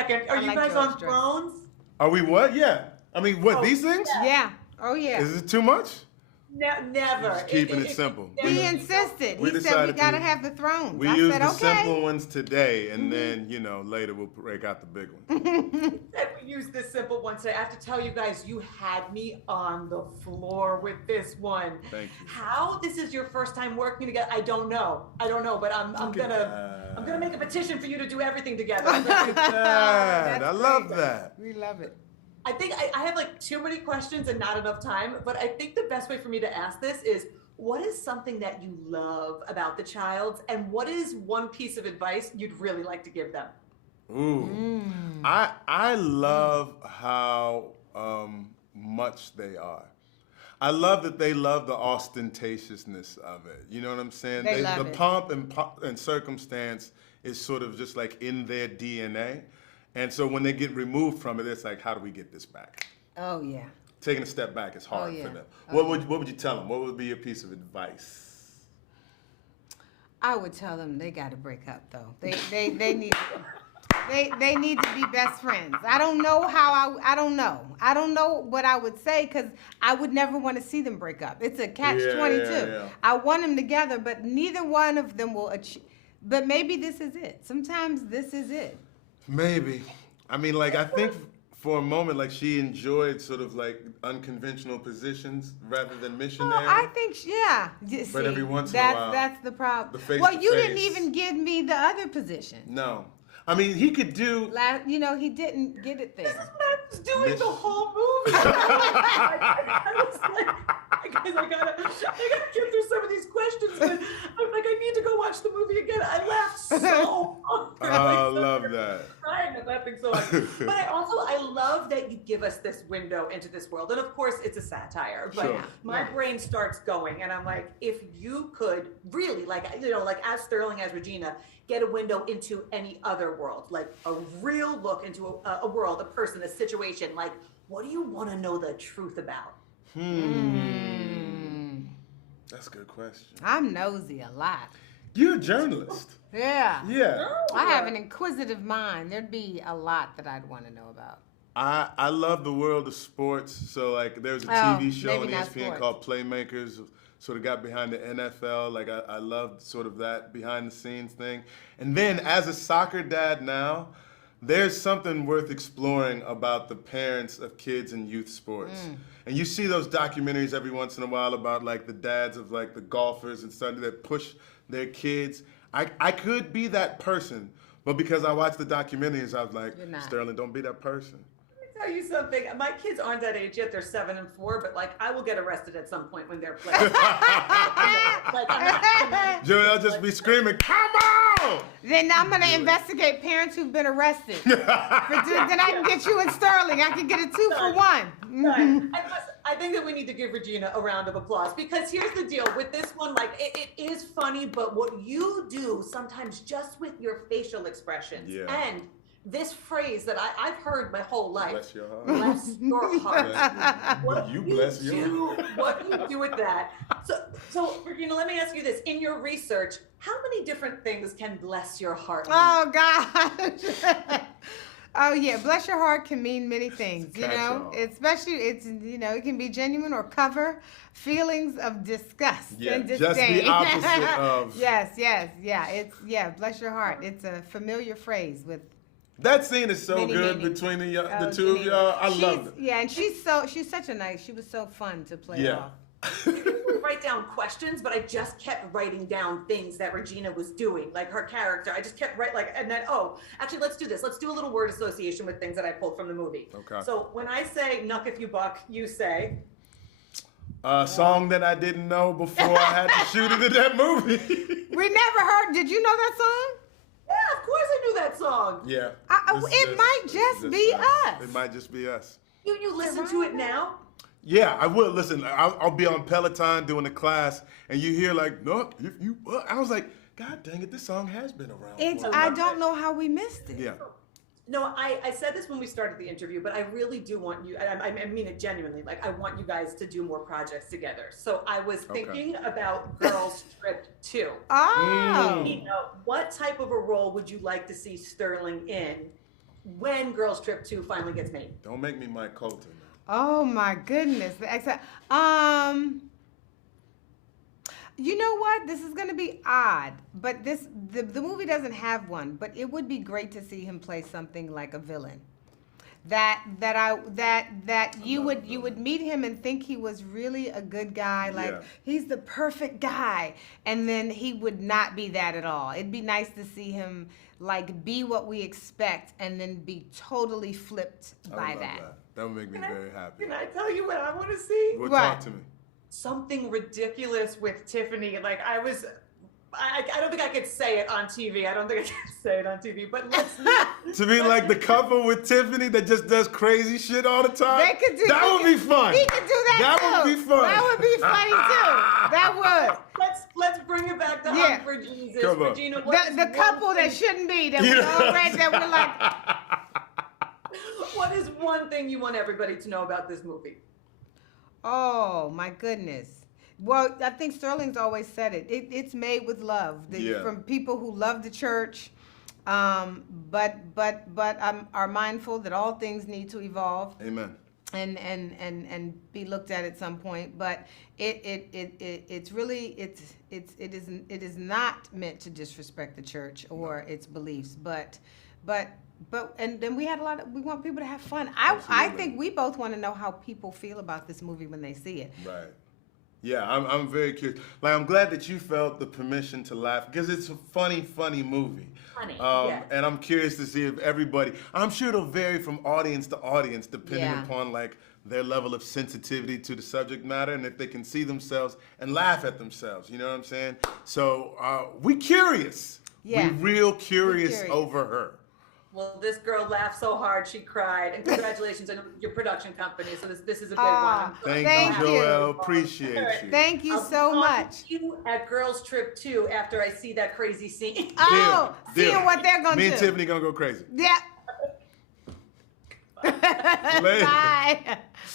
second. Are I you like guys George on Strait. Thrones? Are we what? Yeah. I mean, what, Oh, these things? Yeah. Oh yeah. Is it too much? Never. Just keeping it simple. He insisted. We He said we decided gotta to- have the thrones. We I use said the okay. simple ones today, and then, later we'll break out the big ones. And we use this simple one today. I have to tell you guys, you had me on the floor with this one. Thank you. How this is your first time working together, I don't know, but I'm gonna make a petition for you to do everything together. Dad, I love that. We love it. I think I have like too many questions and not enough time, but I think the best way for me to ask this is, what is something that you love about the Childs, and what is one piece of advice you'd really like to give them? Ooh. I love how much they are. I love that they love the ostentatiousness of it. You know what I'm saying? They love the it. pomp and circumstance is sort of just like in their DNA. And so when they get removed from it, it's like, how do we get this back? Oh yeah. Taking a step back is hard yeah. for them. What would you tell them? What would be your piece of advice? I would tell them they got to break up though. They need they need to be best friends. I don't know how I don't know. I don't know what I would say because I would never want to see them break up. It's a catch-22. Yeah. I want them together, but neither one of them will achieve. But maybe this is it. Sometimes this is it. Maybe. I mean, like, I think for a moment, like, she enjoyed sort of like unconventional positions rather than missionary. Oh, I think, yeah. But every once in a that's, while, that's the problem. the face Well, to you didn't face. even give me the other position. No. I mean, he could do. He didn't get it there. This is what I was doing the whole movie. I was like, guys, I gotta get through some of these questions. But I'm like, I need to go watch the movie again. I laughed so hard. I love that. Crying and laughing so hard. But I love that you give us this window into this world. And of course, it's a satire. But Sure. my brain starts going, and I'm like, if you could really, like as Sterling, as Regina, get a window into any other world, like a real look into a world, a person, a situation, like, what do you want to know the truth about? That's a good question. I'm nosy a lot. You're a journalist. Yeah. Yeah. I have an inquisitive mind. There'd be a lot that I'd want to know about. I love the world of sports. So, like, there's a Oh, TV show on maybe not ESPN sports. called Playmakers. Sort of got behind the NFL. Like, I loved sort of that behind the scenes thing. And then, as a soccer dad now, there's something worth exploring about the parents of kids in youth sports. And you see those documentaries every once in a while about, like, the dads of, like, the golfers and stuff that push their kids. I could be that person, but because I watched the documentaries, I was like, You're not. Sterling, don't be that person. Tell you something. My kids aren't that age yet. They're 7 and 4, but like I will get arrested at some point when they're playing. Joelle just be screaming, come on! Then I'm going to investigate parents who've been arrested. Then I can get you and Sterling. I can get a 2 for 1. And plus, I think that we need to give Regina a round of applause because here's the deal with this one. Like it is funny, but what you do sometimes just with your facial expressions and this phrase that I've heard my whole life. Bless your heart. Bless your heart. What you bless your heart. What you do with that. So Regina, let me ask you this. In your research, how many different things can bless your heart mean? Oh, gosh. Oh, yeah. Bless your heart can mean many things, you know. Especially, it can be genuine or cover feelings of disgust and disdain. Just the opposite of. Yes. Bless your heart. It's a familiar phrase with. That scene is so Many, good many. between the two of y'all. I love it. Yeah, and she's such a nice. She was so fun to play off. I didn't write down questions, but I just kept writing down things that Regina was doing, like her character. I just kept and then, actually, let's do this. Let's do a little word association with things that I pulled from the movie. Okay. So when I say "Nuck if you buck," you say. A song that I didn't know before I had to shoot it in that movie. We never heard. Did you know that song? Yeah, of course I knew that song. Yeah. It might just be us. It might just be us. You listen to it now? Yeah, I will. Listen, I'll be on Peloton doing a class, and you hear like, no, if you, I was like, God dang it, this song has been around. I don't know how we missed it. Yeah. No, I said this when we started the interview, but I really do want you, I mean it genuinely, like I want you guys to do more projects together. So I was thinking about Girls Trip 2. Oh. You know, what type of a role would you like to see Sterling in when Girls Trip 2 finally gets made. Don't make me Mike Colton. Oh my goodness. You know what? This is going to be odd, but the movie doesn't have one. But it would be great to see him play something like a villain. That you would meet him and think he was really a good guy, like he's the perfect guy, and then he would not be that at all. It'd be nice to see him like be what we expect, and then be totally flipped by that. That would make me very happy. Can I tell you what I want to see? Well, talk to me. Something ridiculous with Tiffany. Like I don't think I could say it on TV. I don't think I can say it on TV. But to be like the couple with Tiffany that just does crazy shit all the time. They could do that. Would be fun. He could do that too. That would be fun. That would be funny too. That would. Let's bring it back to Honk For Jesus. Regina, the couple that shouldn't be that we all read that we're like. What is one thing you want everybody to know about this movie? Oh my goodness. Well, I think Sterling's always said it. It's made with love from people who love the church, but are mindful that all things need to evolve. Amen. And be looked at some point. But it is not meant to disrespect the church or its beliefs. But then we want people to have fun. I think we both want to know how people feel about this movie when they see it. Right. Yeah, I'm very curious. Like, I'm glad that you felt the permission to laugh because it's a funny movie. Funny, And I'm curious to see if everybody. I'm sure it'll vary from audience to audience depending upon like their level of sensitivity to the subject matter and if they can see themselves and laugh at themselves. You know what I'm saying? So we curious. Yeah. We real curious over her. Well, this girl laughed so hard she cried, and congratulations on your production company. So this is a big one. Thank you, Joelle. Appreciate you. Thank you so much. See you at Girls Trip 2 after I see that crazy scene. Oh, seeing what they're gonna do. Me and Tiffany gonna go crazy. Yeah. Later. Bye.